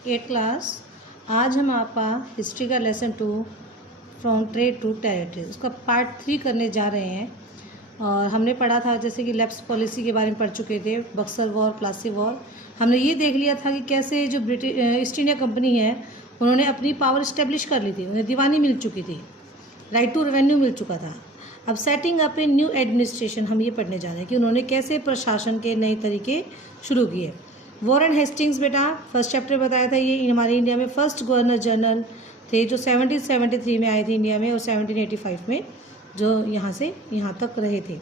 Eight class. आज हम आपका हिस्ट्री का lesson 2 from trade to territory उसका पार्ट 3 करने जा रहे हैं। और हमने पढ़ा था जैसे कि लैप्स पॉलिसी के बारे में पढ़ चुके थे, बक्सर वॉर, प्लासी वॉर। हमने ये देख लिया था कि कैसे जो ब्रिटिश ईस्ट इंडिया कंपनी है उन्होंने अपनी पावर इस्टेब्लिश कर ली थी, उन्हें दीवानी मिल चुकी थी, राइट टू रेवेन्यू मिल चुका था। अब setting up a new administration हम ये पढ़ने जा रहे हैं कि उन्होंने कैसे प्रशासन के नए तरीके शुरू किए। वॉरेन हेस्टिंग्स बेटा फर्स्ट चैप्टर बताया था, ये हमारे इंडिया में फर्स्ट गवर्नर जनरल थे जो 1773 में आए थे इंडिया में और 1785 में जो यहाँ से यहाँ तक रहे थे।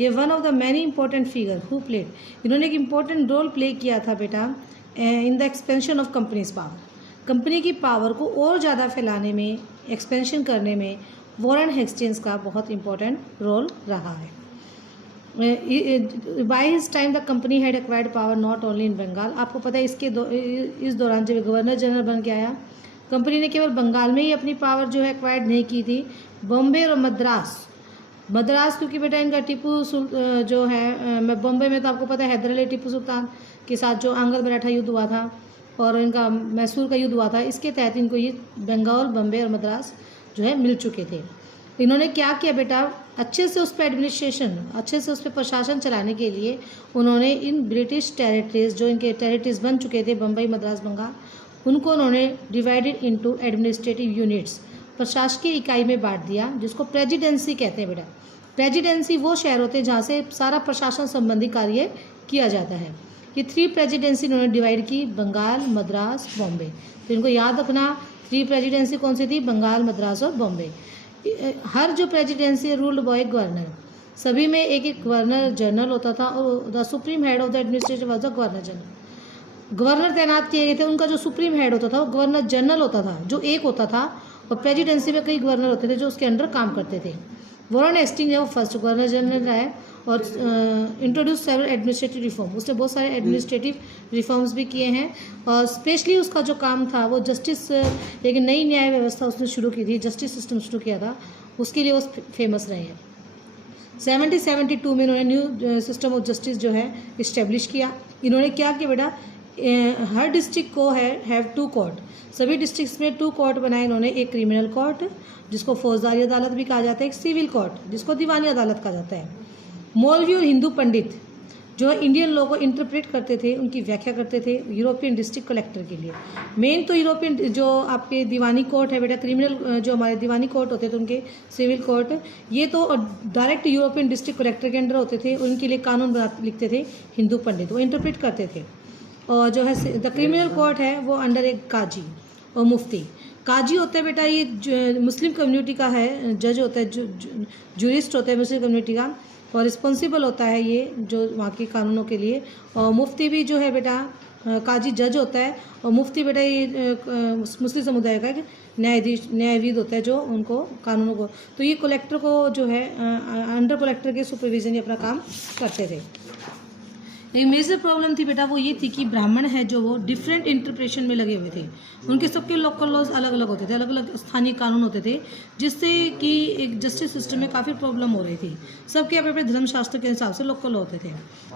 ये one of the many important figure who played, इन्होंने एक इम्पॉर्टेंट रोल प्ले किया था बेटा in the expansion of companies power. Company की पावर को और ज़्यादा फैलाने में, एक्सपेंशन करने में वॉरेन हेस्टिंग्स का बहुत इंपॉर्टेंट रोल रहा है। By his time the company had acquired power not only in Bengal. आपको पता है इस दौरान जब गवर्नर जनरल बन के आया, कंपनी ने केवल बंगाल में ही अपनी पावर जो है एक्वायर्ड नहीं की थी, बॉम्बे और मद्रास क्योंकि बेटा इनका टिप्पू जो है बॉम्बे में तो आपको पता है हैदर अली टिप्पू सुल्तान के साथ जो आंगल मराठा युद्ध हुआ था और इनका मैसूर का युद्ध हुआ था, इसके तहत इनको ये बंगाल, बॉम्बे और मद्रास जो है मिल चुके थे। इन्होंने क्या किया बेटा, अच्छे से उस पर एडमिनिस्ट्रेशन, अच्छे से उस पर प्रशासन चलाने के लिए उन्होंने इन ब्रिटिश टेरिटरीज जो इनके टेरिटरीज बन चुके थे बम्बई, मद्रास, बंगाल, उनको उन्होंने डिवाइडेड इनटू एडमिनिस्ट्रेटिव यूनिट्स, प्रशासकीय इकाई में बांट दिया, जिसको प्रेजिडेंसी कहते हैं बेटा। प्रेजिडेंसी वो शहर होते हैं जहाँ से सारा प्रशासन संबंधी कार्य किया जाता है। ये 3 प्रेजिडेंसी इन्होंने डिवाइड की, बंगाल, मद्रास, बॉम्बे। तो इनको याद रखना 3 प्रेजिडेंसी कौन सी थी, बंगाल, मद्रास और बॉम्बे। हर जो प्रेजिडेंसी रूल्ड बाय गवर्नर, सभी में एक एक गवर्नर जनरल होता था और the supreme head of the administration was the governor general. Governor तैनात किए गए थे, उनका जो सुप्रीम हेड होता था वो गवर्नर जनरल होता था जो एक होता था, और प्रेजिडेंसी में कई गवर्नर होते थे जो उसके अंडर काम करते थे। वॉरेन हेस्टिंग्स है वो फर्स्ट गवर्नर जनरल रहा है और इंट्रोड्यूस सेवरल एडमिनिस्ट्रेटिव रिफॉर्म, उसने बहुत सारे एडमिनिस्ट्रेटिव रिफॉर्म्स भी किए हैं। और स्पेशली उसका जो काम था वो जस्टिस, एक नई न्याय व्यवस्था उसने शुरू की थी, जस्टिस सिस्टम शुरू किया था, उसके लिए वो फेमस रहे हैं। 1772 में इन्होंने न्यू सिस्टम ऑफ जस्टिस जो है इस्टेब्लिश किया। इन्होंने क्या किया बेटा, हर डिस्ट्रिक्ट को हैव 2 कोर्ट, सभी डिस्ट्रिक्ट्स में 2 कोर्ट बनाए इन्होंने, एक क्रिमिनल कोर्ट जिसको फौजदारी अदालत भी कहा जाता है, एक सिविल कोर्ट जिसको दीवानी अदालत कहा जाता है। मौलवी और हिंदू पंडित जो इंडियन लॉ को इंटरप्रेट करते थे, उनकी व्याख्या करते थे यूरोपियन डिस्ट्रिक्ट कलेक्टर के लिए। मेन तो यूरोपियन जो आपके दीवानी कोर्ट है बेटा, क्रिमिनल जो हमारे दीवानी कोर्ट होते थे उनके, सिविल कोर्ट, ये तो डायरेक्ट यूरोपियन डिस्ट्रिक्ट कलेक्टर के अंडर होते थे, उनके लिए कानून लिखते थे हिंदू पंडित, वो इंटरप्रेट करते थे। और जो है द क्रिमिनल कोर्ट है वो अंडर एक काजी और मुफ्ती। काजी होता है बेटा ये मुस्लिम कम्युनिटी का है, जज होता है, जूरिस्ट होता है मुस्लिम कम्युनिटी का, और रिस्पॉन्सिबल होता है ये जो वहाँ के कानूनों के लिए। और मुफ्ती भी जो है बेटा, काजी जज होता है और मुफ्ती बेटा ये मुस्लिम समुदाय का एक न्यायाधीश होता है जो उनको कानूनों को, तो ये कलेक्टर को जो है अंडर कलेक्टर के सुपरविजन ये अपना काम करते थे। एक मेजर प्रॉब्लम थी बेटा वो ये थी कि ब्राह्मण है जो वो डिफरेंट इंटरप्रिटेशन में लगे हुए थे, उनके सबके लोकल लॉज अलग अलग होते थे, अलग अलग स्थानीय कानून होते थे, जिससे कि एक जस्टिस सिस्टम में काफ़ी प्रॉब्लम हो रही थी। सबके अपने अपने धर्मशास्त्र के हिसाब से लोकल लॉ होते थे।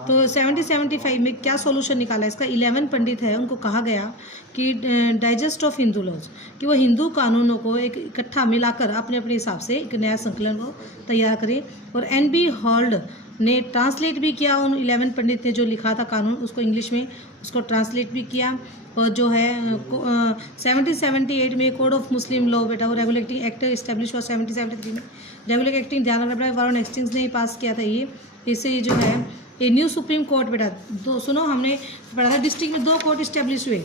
तो 1775 में क्या सोल्यूशन निकाला इसका, 11 पंडित है उनको कहा गया कि डाइजेस्ट ऑफ हिंदू लॉज, कि वो हिंदू कानूनों को एक इकट्ठा मिलाकर अपने अपने हिसाब से एक नया संकलन को तैयार करें। और NB हॉल्ड ने ट्रांसलेट भी किया, उन 11 पंडित ने जो लिखा था कानून उसको इंग्लिश में उसको ट्रांसलेट भी किया। और जो है 1778 में कोड ऑफ मुस्लिम लॉ बेटा वो रेगुलेटिंग एक्ट इस्टेब्लिश हुआ। 1773 में रेगुलेटिंग एक्टिंग ध्यान रखना पड़ा, वॉरेन हेस्टिंग्स ने ही पास किया था ये। इससे जो है ये न्यू सुप्रीम कोर्ट बेटा सुनो, हमने पढ़ा था डिस्ट्रिक्ट में 2 कोर्ट इस्टेब्लिश हुए,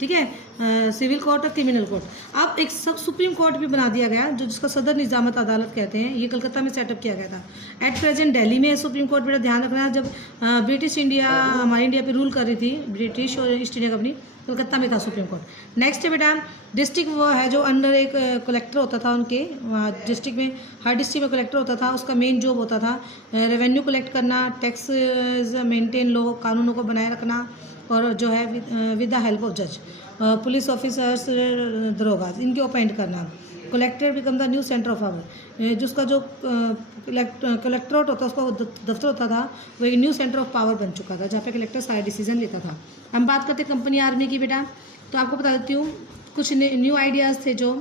ठीक है, सिविल कोर्ट और क्रिमिनल कोर्ट। अब एक सब सुप्रीम कोर्ट भी बना दिया गया जो जिसका सदर निजामत अदालत कहते हैं, ये कलकत्ता में सेटअप किया गया था। एट प्रेजेंट दिल्ली में सुप्रीम कोर्ट बेटा ध्यान रखना, जब ब्रिटिश इंडिया हमारे इंडिया पे रूल कर रही थी, ब्रिटिश और ईस्ट इंडिया कंपनी, कलकत्ता में था सुप्रीम कोर्ट। नेक्स्ट है बेटा डिस्ट्रिक्ट वो है जो अंडर एक कलेक्टर होता था उनके डिस्ट्रिक्ट में, हर डिस्ट्रिक्ट में कलेक्टर होता था, उसका मेन जॉब होता था रेवेन्यू कलेक्ट करना, टैक्स मेंटेन, लॉ कानूनों को बनाए रखना, और जो है विद द हेल्प ऑफ जज, पुलिस ऑफिसर्स, दरोगाज इनके अपॉइंट करना। Collector become the new centre of power, जिसका जो कलेक्टरेट होता उसका दफ्तर होता था वो एक न्यू सेंटर ऑफ पावर बन चुका था जहाँ पे कलेक्टर सारे डिसीजन लेता था। हम बात करते कंपनी आर्मी की बेटा। तो आपको बता देती हूँ कुछ न्यू आइडियाज़ थे जो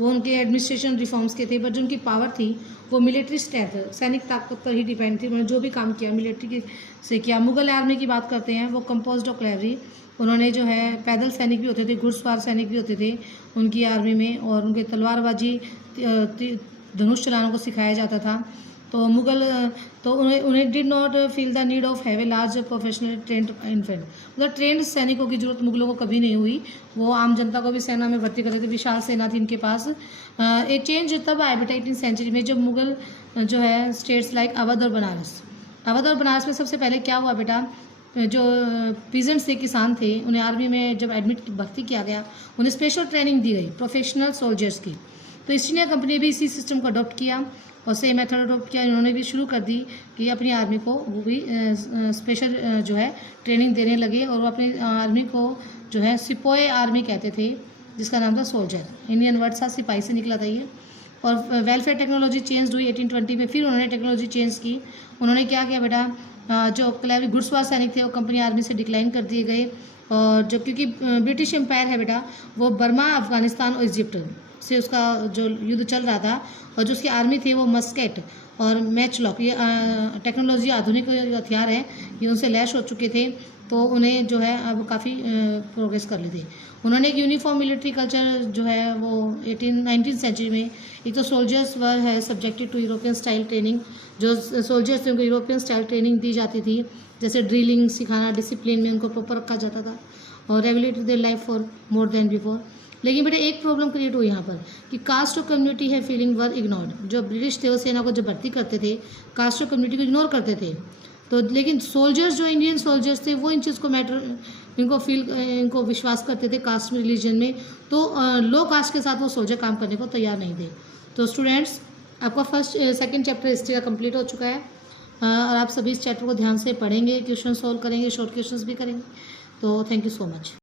वो उनके एडमिनिस्ट्रेशन रिफॉर्म्स के थे, बट जो उनकी पावर थी वो मिलिट्री स्ट्रेंथ, सैनिक ताकत पर ही डिपेंड थी। उन्होंने जो भी काम किया मिलिट्री से किया। मुगल आर्मी की बात करते हैं, वो कंपोज्ड ऑफ कैवलरी, उन्होंने जो है पैदल सैनिक भी होते थे, घुड़सवार सैनिक भी होते थे उनकी आर्मी में, और उनके तलवारबाजी धनुष चलाने को सिखाया जाता था। तो मुगल तो उन्हें did not feel the need of have a large professional trend infant, मतलब ट्रेंड सैनिकों की जरूरत मुगलों को कभी नहीं हुई। वो आम जनता को भी सेना में भर्ती करते थे, विशाल सेना थी इनके पास। एक चेंज तब आया बेटा 18th सेंचुरी में, जब मुगल जो है स्टेट्स लाइक अवध और बनारस में सबसे पहले क्या हुआ बेटा, जो पीजेंट्स थे, किसान थे, उन्हें आर्मी में जब भर्ती किया गया, उन्हें स्पेशल ट्रेनिंग दी गई प्रोफेशनल सोल्जर्स की। तो ईस्ट इंडिया कंपनी ने भी इसी सिस्टम को अडॉप्ट किया और सेम मेथड अडॉप्ट किया। इन्होंने भी शुरू कर दी कि अपनी आर्मी को वो भी स्पेशल जो है ट्रेनिंग देने लगे, और वो अपनी आर्मी को जो है सिपोए आर्मी कहते थे, जिसका नाम था सोल्जर। इंडियन वर्ड था, सिपाही से निकला था ये। और वेलफेयर टेक्नोलॉजी चेंज हुई 1820 में, फिर उन्होंने टेक्नोलॉजी चेंज की। उन्होंने क्या किया बेटा, जो कैवलरी घुड़सवार सैनिक थे वो कंपनी आर्मी से डिक्लाइन कर दिए गए, और जो क्योंकि ब्रिटिश एम्पायर है बेटा, वो बर्मा, अफगानिस्तान और इजिप्ट से उसका जो युद्ध चल रहा था, और जो उसकी आर्मी थी वो मस्केट और मैचलॉक, ये टेक्नोलॉजी आधुनिक हथियार है, ये उनसे लैस हो चुके थे। तो उन्हें जो है अब काफ़ी प्रोग्रेस कर ली थी। उन्होंने एक यूनिफॉर्म मिलिट्री कल्चर जो है वो 19th सेंचुरी में, एक तो सोल्जर्स वर है subjected to European style training, जो सोल्जर्स थे उनको यूरोपियन स्टाइल ट्रेनिंग दी जाती थी, जैसे ड्रिलिंग सिखाना, डिसिप्लिन में उनको प्रॉपर रखा जाता था, और regulated their life for more than before. लेकिन बेटा एक प्रॉब्लम क्रिएट हुई यहाँ पर कि कास्ट और कम्युनिटी है फीलिंग वर इग्नोर्ड। जो ब्रिटिश थे वो सेना को जब भर्ती करते थे, कास्ट और कम्युनिटी को इग्नोर करते थे। तो लेकिन सोल्जर्स, जो इंडियन सोल्जर्स थे, वो इन चीज़ को इनको विश्वास करते थे कास्ट में, रिलीजन में। तो लो कास्ट के साथ वो सोल्जर काम करने को तैयार नहीं थे। तो स्टूडेंट्स, आपका सेकंड चैप्टर हिस्ट्री का कंप्लीट हो चुका है, और आप सभी इस चैप्टर को ध्यान से पढ़ेंगे, क्वेश्चन सॉल्व करेंगे, शॉर्ट क्वेश्चंस भी करेंगे। तो थैंक यू सो मच।